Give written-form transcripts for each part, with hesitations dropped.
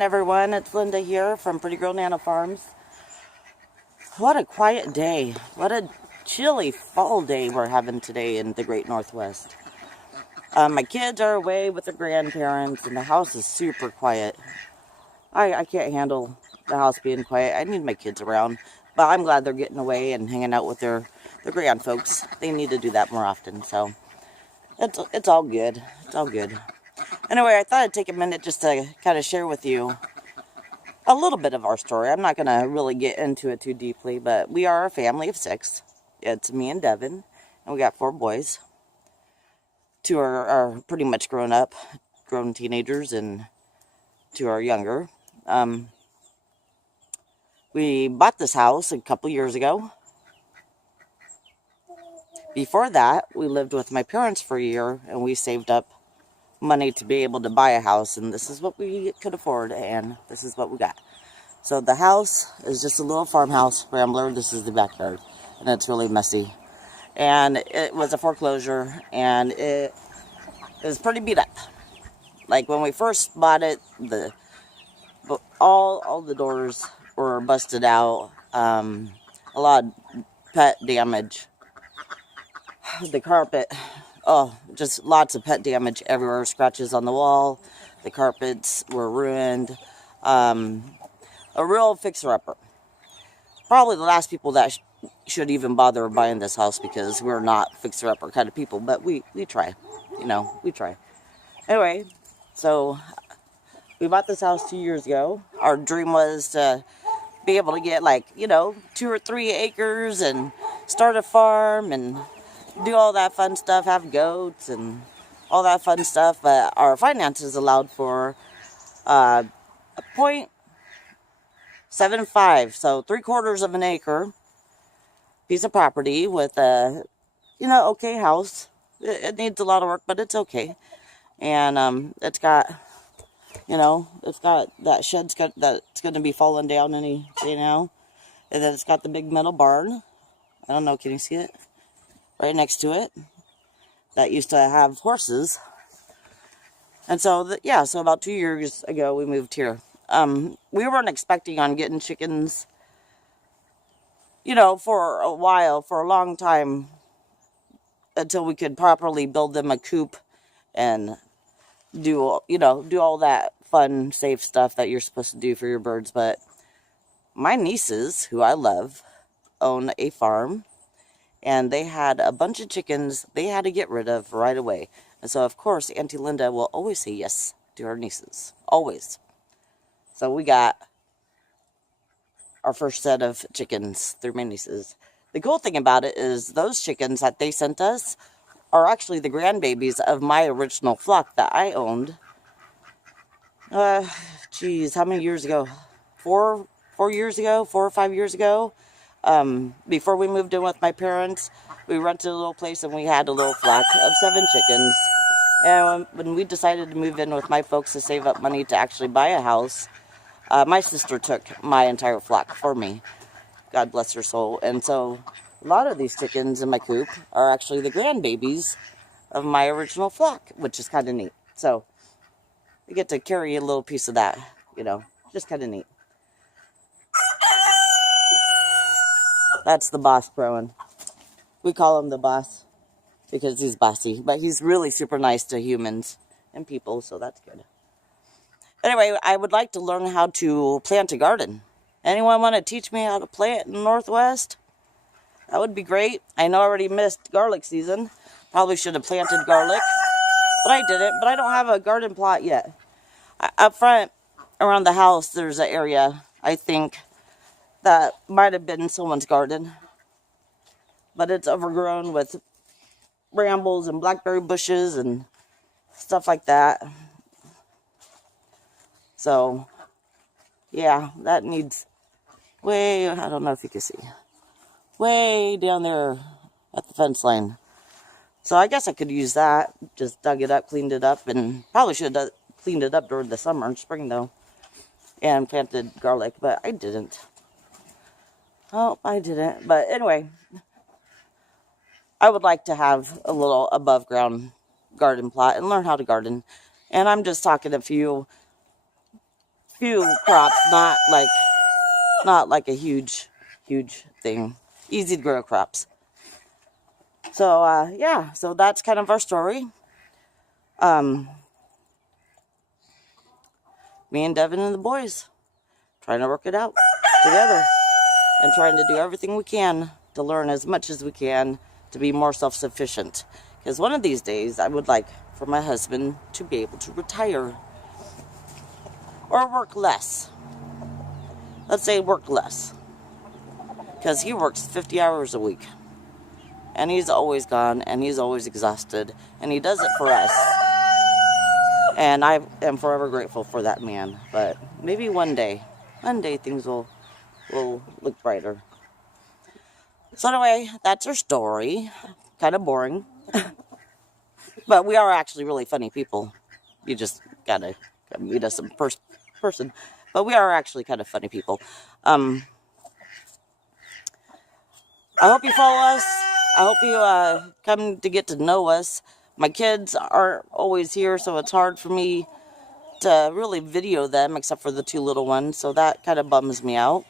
morning, everyone. It's Linda here from Pretty Girl Nana Farms. What a quiet day. What a chilly fall day we're having today in the Great Northwest. My kids are away with their grandparents, and the house is super quiet. I can't handle the house being quiet. I need my kids around, but I'm glad they're getting away and hanging out with their grand folks. They need to do that more often, so it's all good. It's all good. Anyway, I thought I'd take a minute just to kind of share with you a little bit of our story. I'm not going to really get into it too deeply, but we are a family of 6. It's me and Devin, and we got 4 boys. 2 are pretty much grown up, grown teenagers, and 2 are younger. We bought this house a couple years ago. Before that, we lived with my parents for a year, and we saved up money to be able to buy a house, and this is what we could afford, and this is what we got. So the house is just a little farmhouse rambler. This is the backyard, and it's really messy, and it was a foreclosure, and it is pretty beat up. Like when we first bought it, all the doors were busted out, a lot of pet damage. The carpet, just lots of pet damage everywhere, scratches on the wall. The carpets were ruined. A real fixer-upper. Probably the last people that should even bother buying this house, because we're not fixer-upper kind of people, but we try. We try. Anyway, so we bought this house 2 years ago. Our dream was to be able to get 2 or 3 acres and start a farm and do all that fun stuff, have goats and all that fun stuff, but our finances allowed for a 0.75, so 3/4 of an acre piece of property with a okay house. It needs a lot of work, but it's okay. And it's got that shed's that's going to be falling down any day now, and then it's got the big metal barn. I don't know, can you see it? Right next to it, that used to have horses. And so, so about 2 years ago, we moved here. We weren't expecting on getting chickens, for a while, for a long time, until we could properly build them a coop and do all that fun, safe stuff that you're supposed to do for your birds. But my nieces, who I love, own a farm. And they had a bunch of chickens they had to get rid of right away. And so, of course, Auntie Linda will always say yes to her nieces. Always. So we got our first set of chickens through my nieces. The cool thing about it is those chickens that they sent us are actually the grandbabies of my original flock that I owned. How many years ago? 4 years ago? 4 or 5 years ago? Before we moved in with my parents, we rented a little place and we had a little flock of 7 chickens. And when we decided to move in with my folks to save up money to actually buy a house, my sister took my entire flock for me. God bless her soul. And so a lot of these chickens in my coop are actually the grandbabies of my original flock, which is kind of neat. So we get to carry a little piece of that, just kind of neat. That's the boss crowing. We call him the boss because he's bossy, but he's really super nice to humans and people, so that's good. Anyway, I would like to learn how to plant a garden. Anyone want to teach me how to plant in the Northwest? That would be great. I know I already missed garlic season. Probably should have planted garlic, but I didn't. But I don't have a garden plot yet. Up front, around the house, there's an area, I think, that might have been someone's garden, but it's overgrown with rambles and blackberry bushes and stuff like that. So, yeah, that needs I don't know if you can see, way down there at the fence line. So I guess I could use that. Just dug it up, cleaned it up, and probably should have cleaned it up during the summer and spring though, and planted garlic, but I didn't. Oh, I didn't. But anyway, I would like to have a little above ground garden plot and learn how to garden. And I'm just talking a few few crops, not like a huge thing. Easy to grow crops. So yeah, so that's kind of our story. Me and Devin and the boys trying to work it out together and trying to do everything we can to learn as much as we can to be more self-sufficient. Because one of these days I would like for my husband to be able to retire or work less. Let's say work less. Because he works 50 hours a week. And he's always gone and he's always exhausted. And he does it for us. And I am forever grateful for that man. But maybe one day things will look brighter. So anyway, that's our story. Kind of boring. But we are actually really funny people. You just gotta meet us in person. But we are actually kind of funny people. I hope you follow us. I hope you come to get to know us. My kids aren't always here, so it's hard for me to really video them, except for the two little ones. So that kind of bums me out.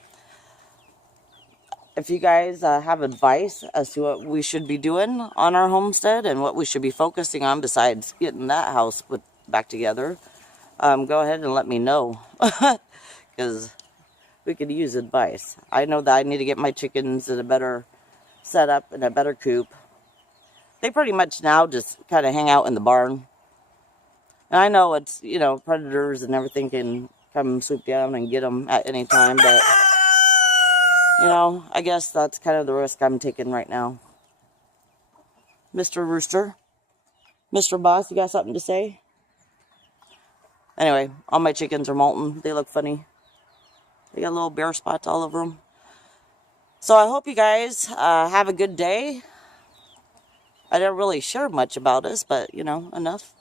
If you guys have advice as to what we should be doing on our homestead and what we should be focusing on besides getting that house put back together, go ahead and let me know. Because we could use advice. I know that I need to get my chickens in a better setup and a better coop. They pretty much now just kind of hang out in the barn. And I know it's, predators and everything can come swoop down and get them at any time, but I guess that's kind of the risk I'm taking right now. Mr. Rooster, Mr. Boss, you got something to say? Anyway, all my chickens are molting. They look funny. They got little bare spots all over them. So I hope you guys have a good day. I didn't really share much about us, but, enough.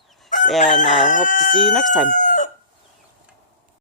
And I hope to see you next time.